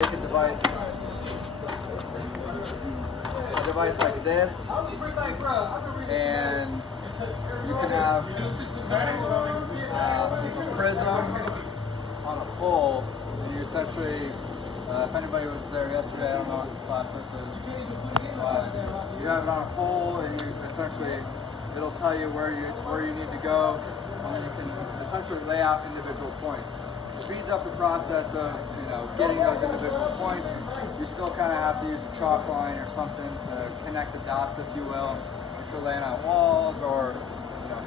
Take a device like this, and you can have a prism on a pole, and you essentially, if anybody was there yesterday, I don't know what class this is, but you have it on a pole, and you essentially, it'll tell you where you need to go, and then you can essentially lay out individual points. Speeds up the process of getting those individual points. You still kind of have to use a chalk line or something to connect the dots, if you will, if you're laying out walls or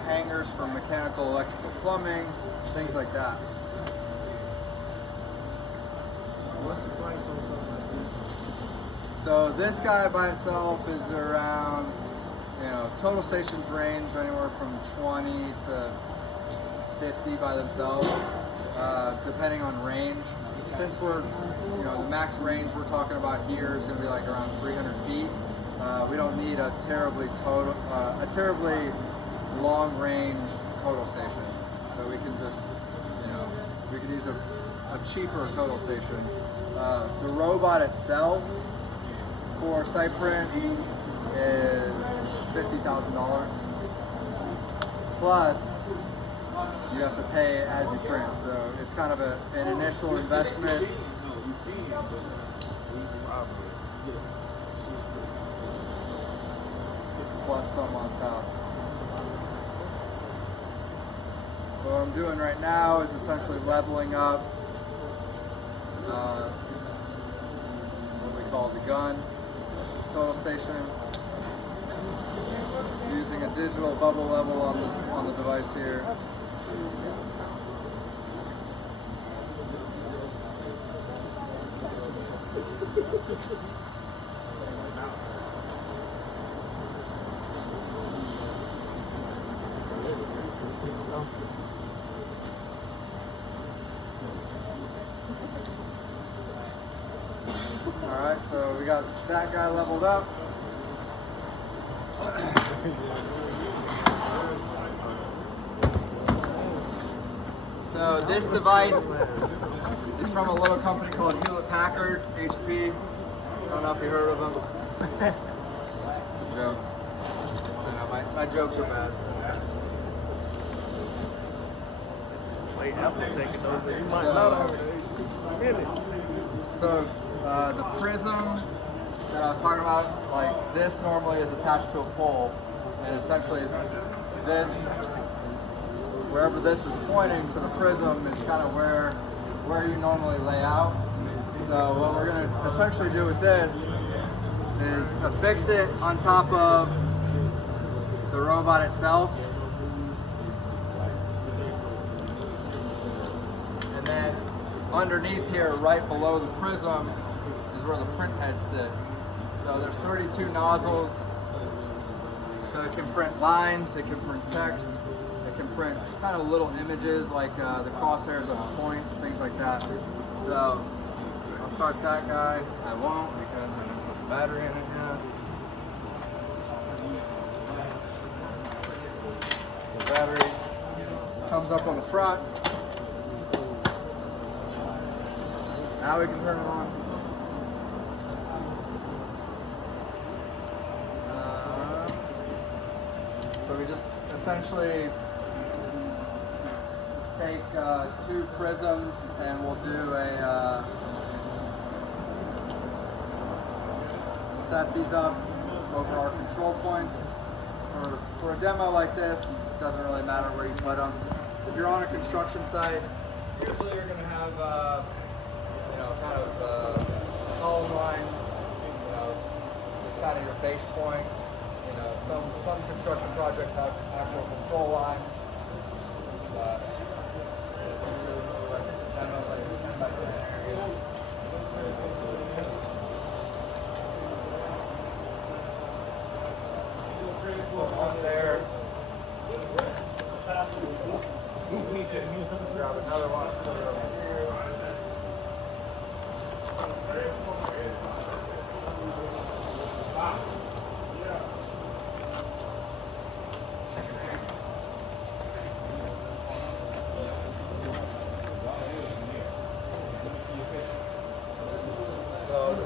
hangers for mechanical, electrical, plumbing, things like that. What's the price on something like this? So this guy by itself is around, total stations range anywhere from 20 to 50 by themselves. Depending on range. Since we're, the max range we're talking about here is going to be like around 300 feet. We don't need a terribly long range total station. So we can just, we can use a cheaper total station. The robot itself for SitePrint is $50,000. Plus, you have to pay as you print, so it's kind of an initial investment. Plus some on top. So what I'm doing right now is essentially leveling up what we call the gun total station, using a digital bubble level on the device here. Alright, so we got that guy leveled up. So this device is from a little company called Hewlett-Packard, HP. I don't know if you heard of them. It's a joke. I know, my jokes are bad. Wait, Apple's taking over. You might not have. So the prism that I was talking about, like this normally is attached to a pole, and essentially this, wherever this is pointing to the prism, is kind of where you normally lay out. So what we're going to essentially do with this is affix it on top of the robot itself, and then underneath here, right below the prism, is where the print heads sit. So there's 32 nozzles, so it can print lines, it can print text, it can print kind of little images like the crosshairs of a point, things like that. So I'll start that guy. I won't because I'm going to put the battery in it now. So battery comes up on the front. Now we can turn it on. So we just essentially take 2 prisms and we'll do a set these up over our control points. For a demo like this, it doesn't really matter where you put them. If you're on a construction site, usually you're going to have kind of column lines, just kind of your base point. Some construction projects have actual control lines, but demo like a 10 by 10 area. Put one there. Grab another one, put it over here. the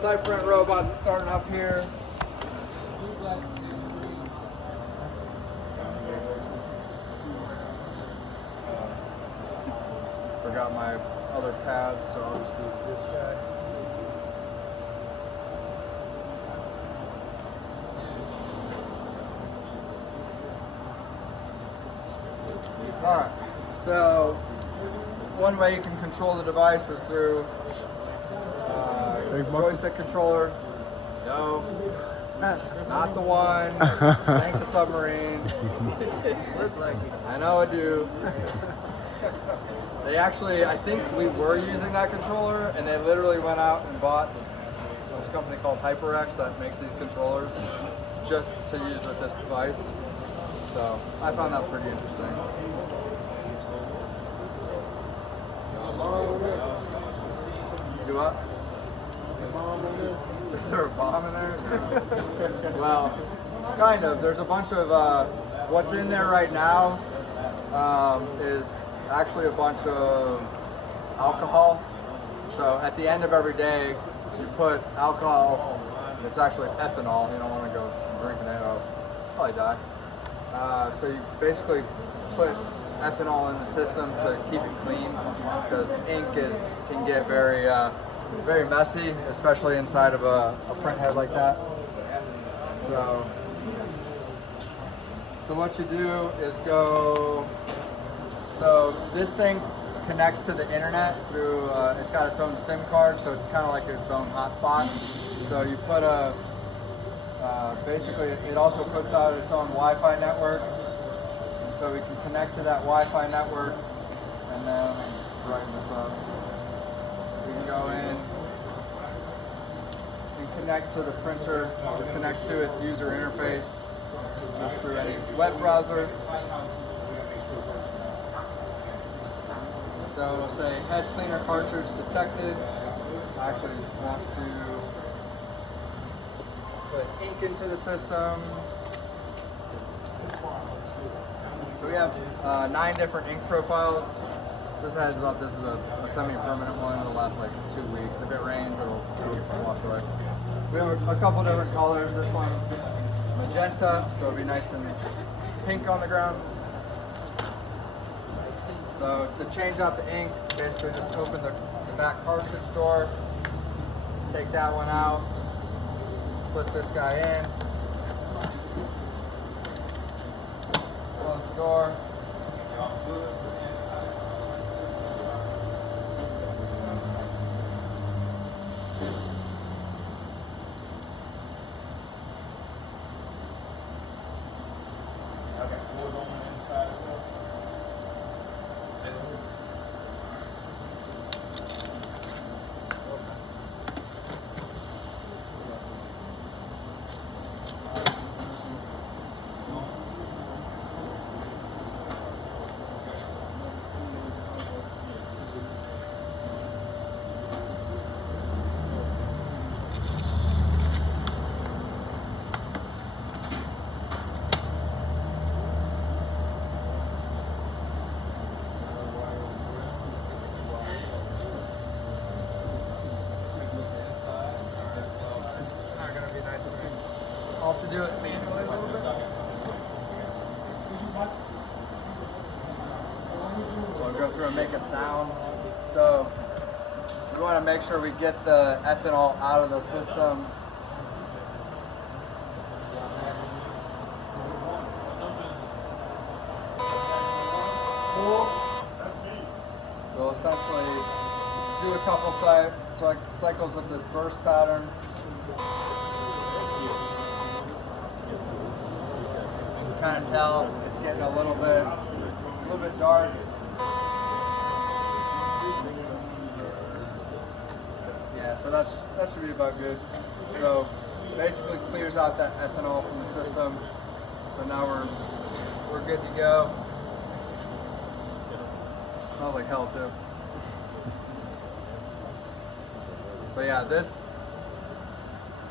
SitePrint robot's starting up here. Forgot my other pad, so I'll just use this guy. Alright, so one way you can control the device is through joystick controller. No, it's not the one. Sank the submarine. Look like it. I know I do. They actually, I think we were using that controller, and they literally went out and bought this company called HyperX that makes these controllers just to use with this device. So I found that pretty interesting. Do what? Is there a bomb in there? Well, kind of. There's a bunch of, what's in there right now is actually a bunch of alcohol. So at the end of every day, you put alcohol, it's actually ethanol. You don't want to go drinking it, or else you'll probably die. So you basically put ethanol in the system to keep it clean, because ink can get very very messy, especially inside of a print head like that. So what you do is so this thing connects to the internet through, it's got its own SIM card, so it's kind of like its own hotspot. So you put basically it also puts out its own Wi-Fi network. And so we can connect to that Wi-Fi network, and then let me brighten this up. We can go in and connect to the printer, or connect to its user interface just through any web browser. So it'll say head cleaner cartridge detected. I actually want to put ink into the system. So we have 9 different ink profiles. Just a heads up, this is a semi-permanent one. It'll last like 2 weeks. If it rains, it'll wash away. We have a couple different colors. This one's magenta, so it'll be nice and pink on the ground. So to change out the ink, basically just open the back cartridge door, take that one out, slip this guy in, close the door. I'll have to do it manually a little bit. So I'll go through and make a sound. So we want to make sure we get the ethanol out of the system. So essentially do a couple cycles of this burst pattern. Kind of tell it's getting a little bit dark. Yeah, so that should be about good. So basically clears out that ethanol from the system. So now we're good to go. Smells like hell too. But yeah,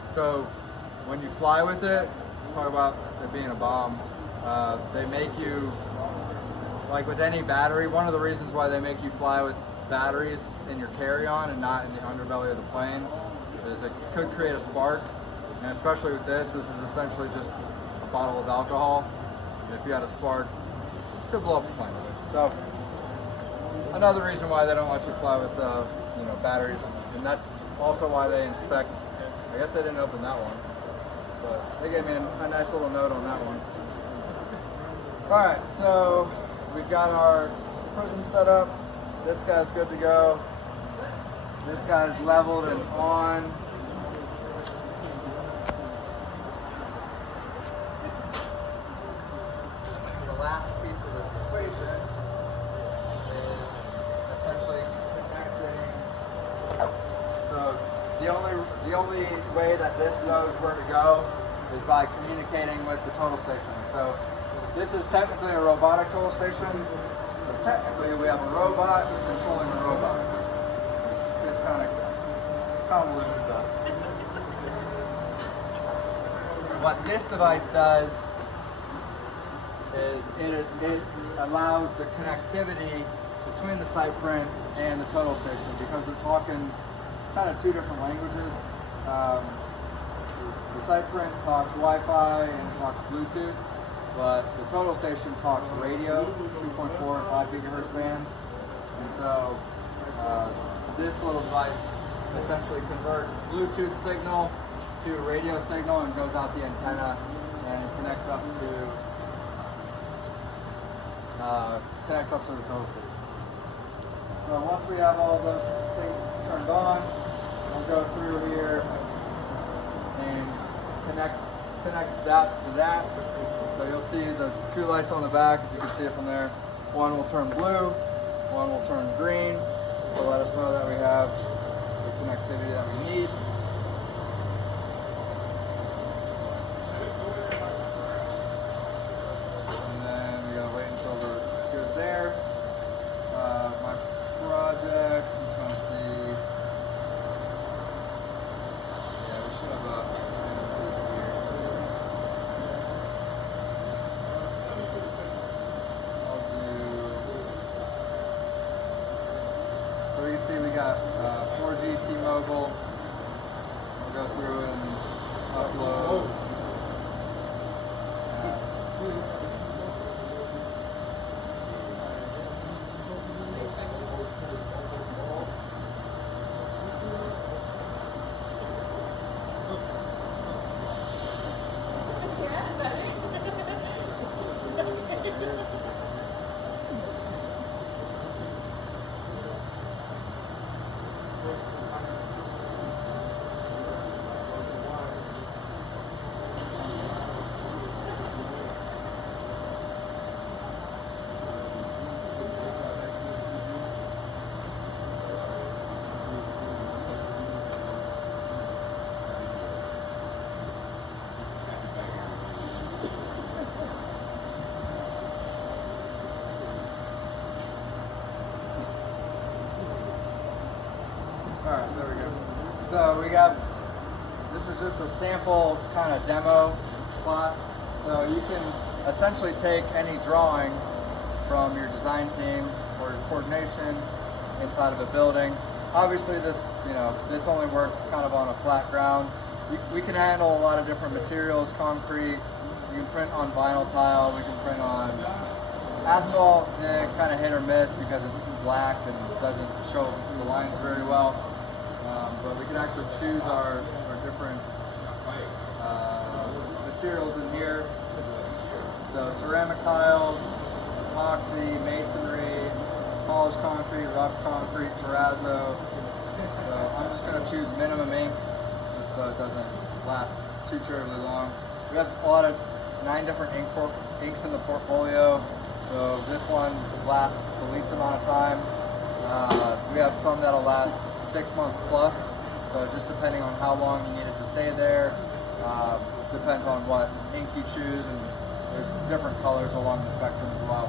so when you fly with it, talk about it being a bomb. They make you, like with any battery, one of the reasons why they make you fly with batteries in your carry-on and not in the underbelly of the plane, is it could create a spark. And especially with this is essentially just a bottle of alcohol. And if you had a spark, it could blow up the plane. So another reason why they don't let you fly with batteries, and that's also why they inspect. I guess they didn't open that one, but they gave me a nice little note on that one. All right, so we've got our prism set up. This guy's good to go. This guy's leveled and on. The last piece of the equation is essentially connecting. So the only way that this knows where to go is by communicating with the total station. So this is technically a robotic total station. So technically we have a robot controlling a robot. It's kind of convoluted though. What this device does is it allows the connectivity between the SitePrint and the total station, because we're talking kind of two different languages. The SitePrint talks Wi-Fi and talks Bluetooth, but the total station talks radio, 2.4 and 5 gigahertz bands. And so this little device essentially converts Bluetooth signal to radio signal and goes out the antenna and connects up to the total station. So once we have all those things turned on, we'll go through here and connect that to that. So you'll see the two lights on the back, if you can see it from there. One will turn blue, one will turn green to let us know that we have the connectivity that we need. And then we gotta wait until we're good there. My projects, I'm trying to see. Yeah, we should have a So we can see we got 4G T-Mobile. We'll go through and upload. Alright, there we go. So we got, this is just a sample kind of demo plot. So you can essentially take any drawing from your design team or your coordination inside of a building. Obviously this, this only works kind of on a flat ground. We can handle a lot of different materials, concrete, we can print on vinyl tile, we can print on asphalt, kind of hit or miss because it's black and doesn't show the lines very well. But we can actually choose our different materials in here. So ceramic tile, epoxy, masonry, polished concrete, rough concrete, terrazzo. So I'm just going to choose minimum ink just so it doesn't last too terribly long. We have a lot of 9 different inks in the portfolio. So this one lasts the least amount of time. We have some that'll last 6 months plus. So just depending on how long you need it to stay there, depends on what ink you choose, and there's different colors along the spectrum as well.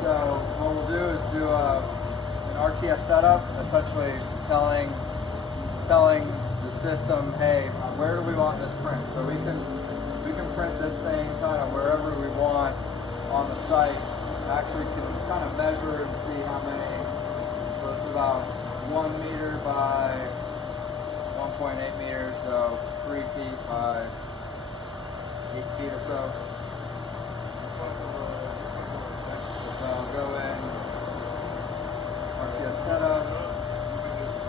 So what we'll do is do an RTS setup, essentially telling the system, hey, where do we want this print? So we can print this thing kind of wherever we want on the site. actually can kind of measure and see how many. So it's about 1 meter by 1.8 meters, so 3 feet by 8 feet or so. So I'll go in, RTS setup,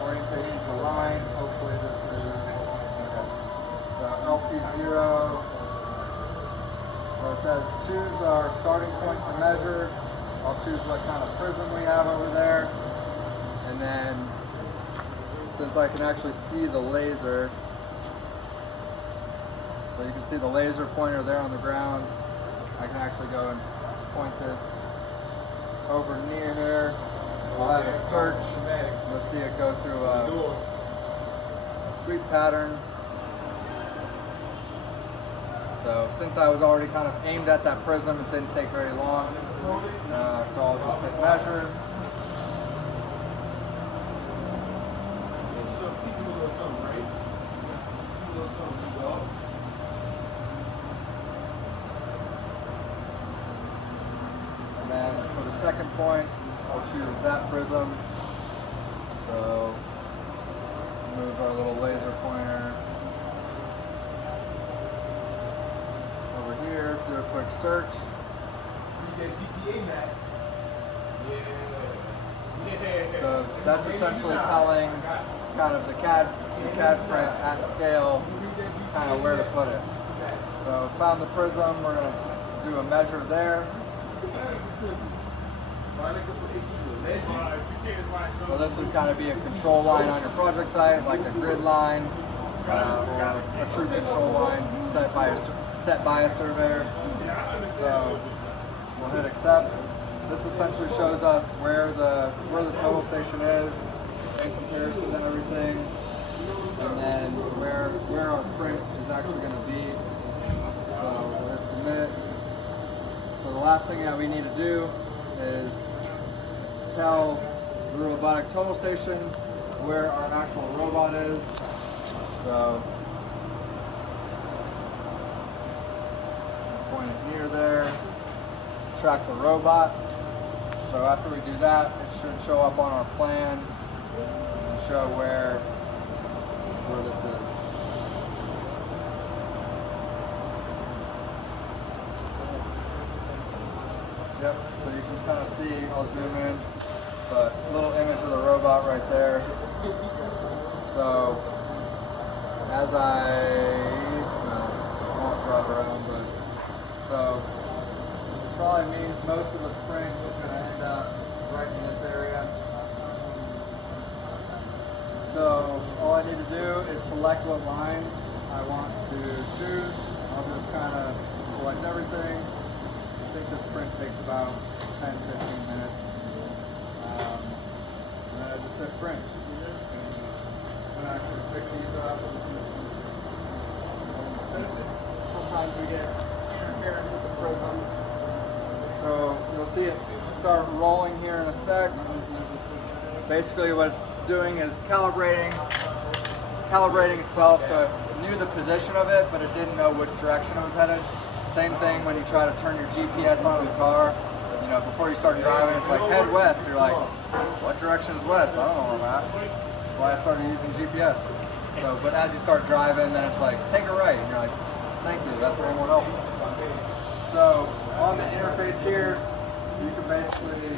orientation to line. Hopefully this is okay. So LP0. So it says choose our starting point to measure. I'll choose what kind of prism we have over there. And then since I can actually see the laser, so you can see the laser pointer there on the ground, I can actually go and point this over near here. I'll have it search. You'll see it go through a sweep pattern. So since I was already kind of aimed at that prism, it didn't take very long. So I'll just hit measure. And then for the second point, I'll choose that prism. So move our little laser pointer over here, do a quick search. So that's essentially telling kind of the CAD print at scale kind of where to put it. So found the prism, we're going to do a measure there. So this would kind of be a control line on your project site, like a grid line or a true control line set by a surveyor. So we'll hit accept. This essentially shows us where the total station is in comparison to everything, and then where our print is actually going to be. So we'll hit submit. So the last thing that we need to do is tell the robotic total station where our actual robot is. So point it near there, track the robot. So after we do that, it should show up on our plan and show where this is. Yep, so you can kind of see, I'll zoom in, but a little image of the robot right there. So as I won't drive around, but so probably means most of the print is going to end up right in this area. So all I need to do is select what lines I want to choose. I'll just kind of select everything. I think this print takes about 10-15 minutes. And then I just hit print. I'm going to actually pick these up. Sometimes we get interference with the prisms. So you'll see it start rolling here in a sec. Basically what it's doing is calibrating itself, so it knew the position of it, but it didn't know which direction it was headed. Same thing when you try to turn your GPS on in the car. You know, before you start driving, it's like head west. You're like, what direction is west? I don't know where I'm at. That's why I started using GPS. So, but as you start driving, then it's like, take a right. And you're like, thank you, that's way more helpful. So on the interface here, you can basically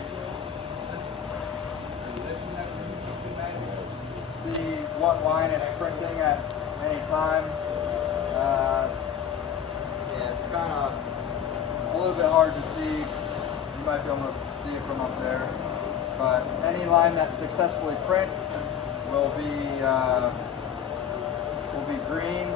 see what line it's printing at any time. Yeah, it's kind of a little bit hard to see. You might be able to see it from up there. But any line that successfully prints will be green.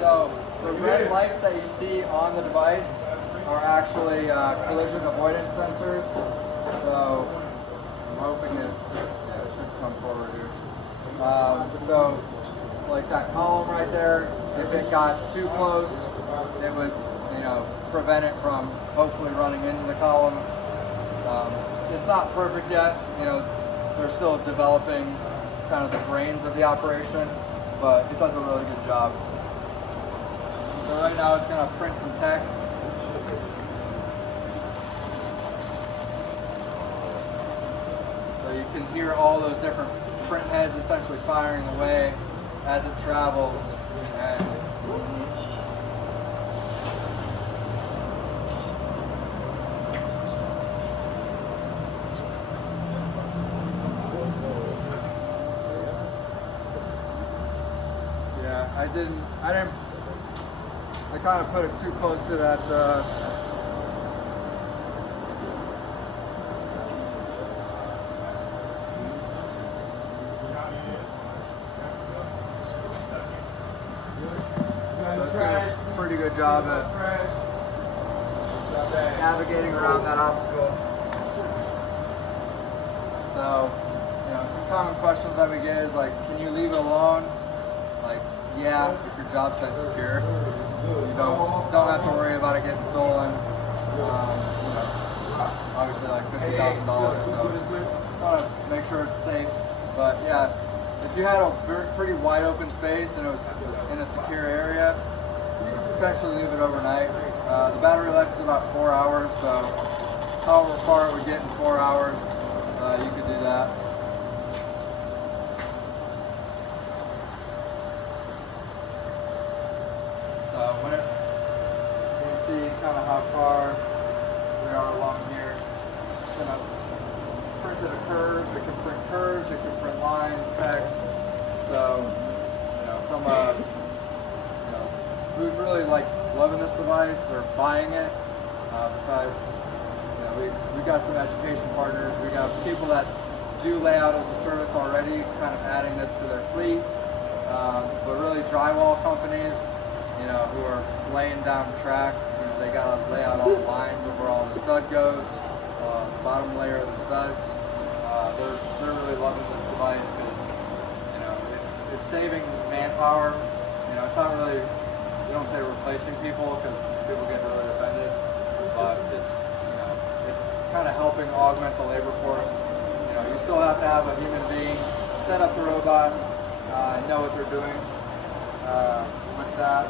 So the red lights that you see on the device are actually collision avoidance sensors. So I'm hoping it should come forward here. So like that column right there, if it got too close, it would, prevent it from hopefully running into the column. It's not perfect yet. They're still developing kind of the brains of the operation, but it does a really good job. So right now it's going to print some text. So you can hear all those different print heads essentially firing away as it travels. And yeah, I kind of put it too close to that pretty good job at navigating around that obstacle. So, some common questions that we get is like, can you leave it alone? Like, yeah, if your job site's secure, you don't have to worry about it getting stolen. Obviously, like $50,000, so want to make sure it's safe. But yeah, if you had a pretty wide open space and it was in a secure area, you can potentially leave it overnight. The battery life is about 4 hours, so however far it would get in 4 hours, you could do that. So when you can see kind of how far we are along here. It's going to print at a curve. It can print curves. It can print lines, text. So, from a who's really like loving this device or buying it. Besides, we got some education partners. We got people that do layout as a service already, kind of adding this to their fleet. But really, drywall companies, who are laying down the track, they gotta lay out all the lines of where all the stud goes, the bottom layer of the studs. They're really loving this device because it's saving manpower. It's not really, we don't say replacing people because people get really offended, but it's kind of helping augment the labor force. You still have to have a human being set up the robot, know what they're doing with that.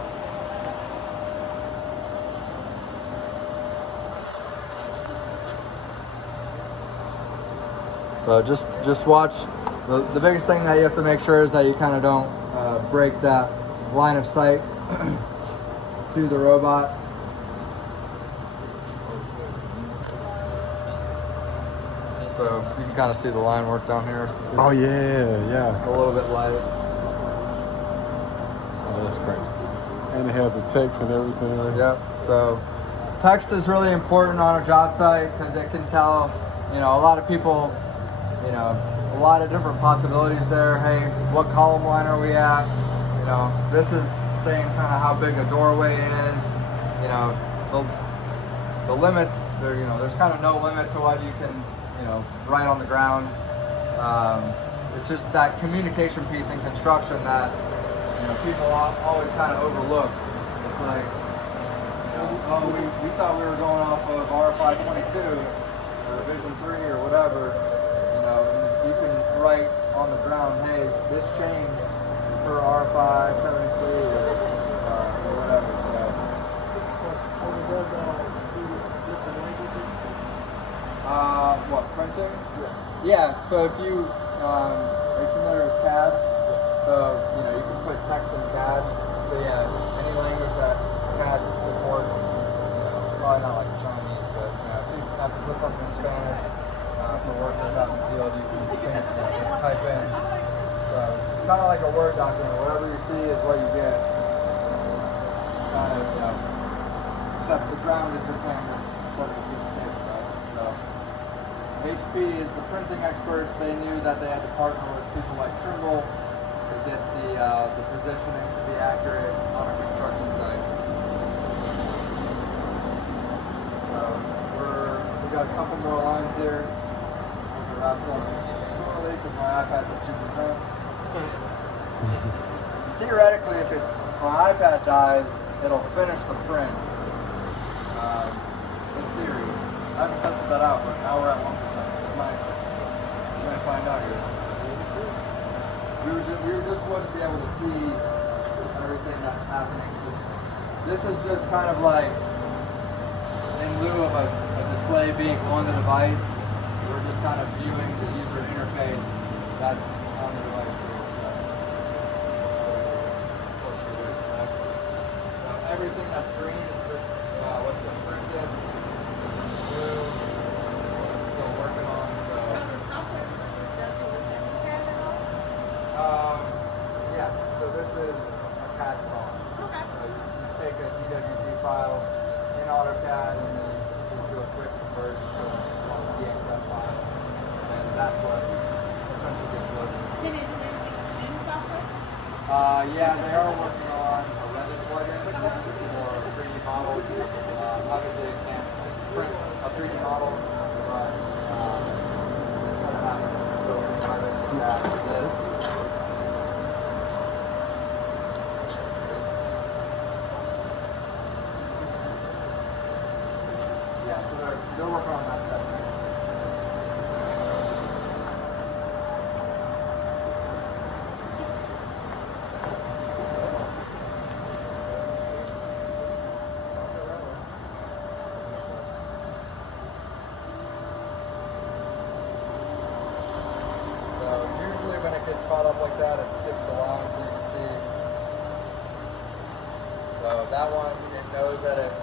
So just watch. The biggest thing that you have to make sure is that you kind of don't break that line of sight to the robot. So you can kind of see the line work down here. Oh yeah. A little bit light. Oh, that's great. And they have the text and everything. Yep. So text is really important on a job site because it can tell, a lot of people, a lot of different possibilities there. Hey, what column line are we at? This is saying kind of how big a doorway is. The limits, there's kind of no limit to what you can, write on the ground. It's just that communication piece in construction that, people always kind of overlook. It's like, we thought we were going off of R522 or Vision 3 or whatever. You can write on the ground, hey, this changed per R573 or whatever. So. What, printing? Yes. Yeah, so if you are you familiar with CAD? So, you can put text in CAD. So yeah, any language that CAD supports, probably not like Chinese, but if you have to put something in Spanish for workers out in the field, you can change that, just type in. So it's kind of like a Word document. Whatever you see is what you get. Kind of, except the ground is your canvas instead of a piece of paper, right? So HP is the printing experts. They knew that they had to partner with people like Trimble to get the positioning to be accurate on a construction site. So we got a couple more lines here. We'll wrap up shortly because my iPad's at 2%. Theoretically, if my iPad dies, it'll finish the print. In theory, I haven't tested that out, but now we're at 1%. So we might find out here. We were just wanting to be able to see everything that's happening. this is just kind of like in lieu of a display being on the device. We're just kind of viewing the user interface that's on the device here. So everything that's green is what's been printed. Blue, still working on. So the software does it with SitePrint at all? yes. So this is a CAD drawing. Okay. So you take a DWG file in AutoCAD and then you do a quick conversion to a DXF file, and that's what essentially gets loaded. Can it do anything in software? Yeah, they are working on a Revit plugin for 3D models. Obviously, it can't print a 3D model, but instead of having to go in Revit to add this. Yeah, so they're working on that stuff. So usually when it gets caught up like that, it skips the line so you can see. So that one, it knows that it's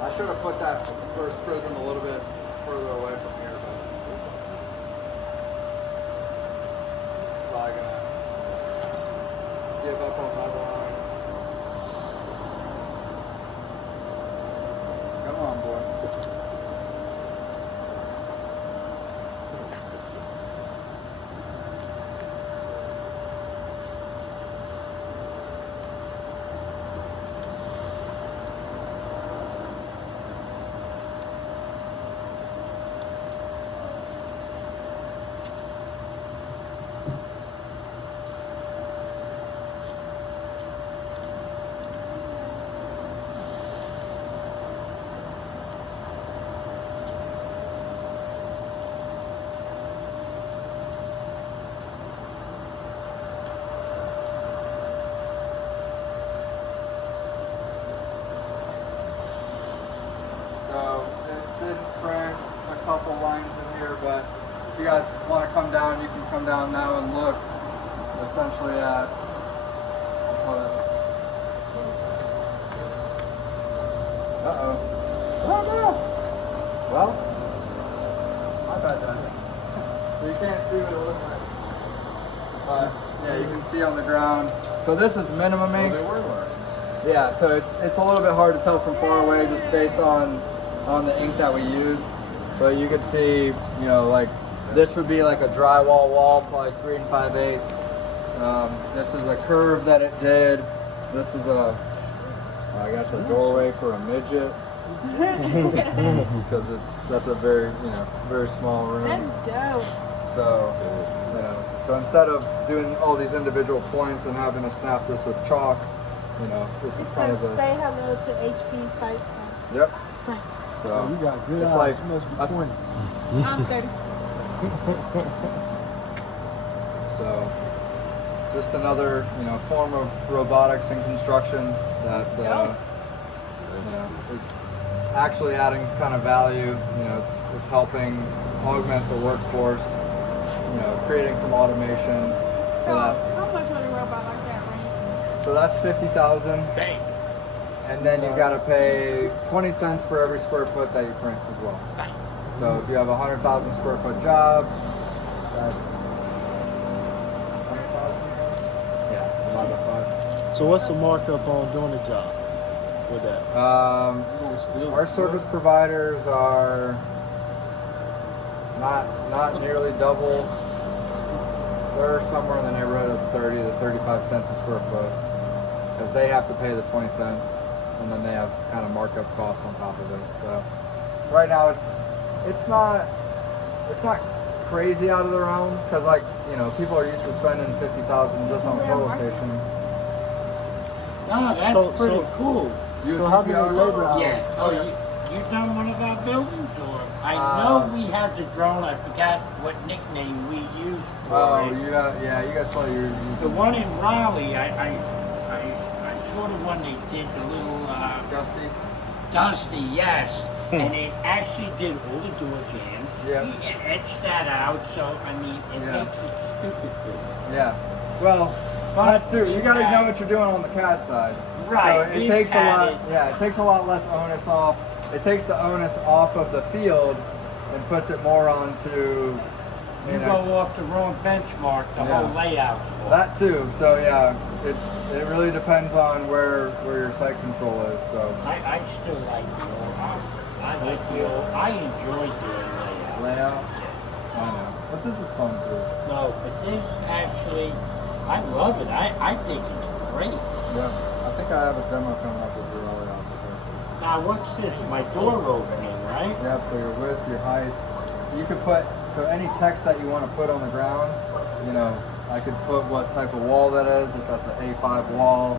I should have put that first prism a little bit further away from here, but it's probably gonna give up on that line. Come on, boy. So it didn't print a couple lines in here, but if you guys want to come down, you can come down now and look essentially at uh-oh. Oh no! Well, my bad, Dad. So you can't see what it looks like. But yeah, you can see on the ground. So this is minimum ink. They were lines. Yeah, so it's a little bit hard to tell from far away just based on the ink that we used. But you can see, you know, like this would be like a drywall wall, probably 3 5/8. This is a curve that it did. This is I guess a doorway for a midget. Because that's a very, very small room. That's dope. So, so instead of doing all these individual points and having to snap this with chalk, this is kind of a... Say hello to HP SitePrint. Yep. So You got good it's eyes. like You must be 20. I'm 30. So just another, form of robotics and construction that is actually adding kind of value. It's helping augment the workforce. Creating some automation. So how much would a robot like that range? So that's 50,000. Bang. And then you got to pay 20 cents for every square foot that you print as well. So if you have a 100,000 square foot job, that's 20,000. Yeah, divided by 5. So what's the markup on doing the job with that? Our service providers are not nearly double. They're somewhere in the neighborhood of 30 to 35 cents a square foot, because they have to pay the 20 cents, and then they have kind of markup costs on top of it. So right now it's not crazy out of the realm, because people are used to spending 50,000 just on a photo station. No, that's pretty cool. So how many labor hours? Yeah. Oh, you done one of our buildings, or I know we had the drone. I forgot what nickname we used for Oh, it. you guys probably were using The one in Raleigh, I saw the one they did, the little Dusty. Dusty, yes, and it actually did all the door jams. Yeah. He etched that out, so I mean, it Yeah. makes it stupid good. Yeah. Well, that's true. You got to know what you're doing on the CAD side. Right. So it takes a lot. Yeah, it takes a lot less onus off. It takes the onus off of the field and puts it more onto. You go off the wrong benchmark, the whole layout's off. That too. So yeah, it really depends on where your site control is. So I still like the old. I like the old. I enjoy doing layout. layout. I know, but this is fun too. No, but this actually, I love it. I think it's great. Yeah, I think I have a demo coming up with your layout this actually. Now what's this? My door opening, right? Yep. So your width, your height. You could put any text that you want to put on the ground. You know, I could put what type of wall that is. If that's an A5 wall.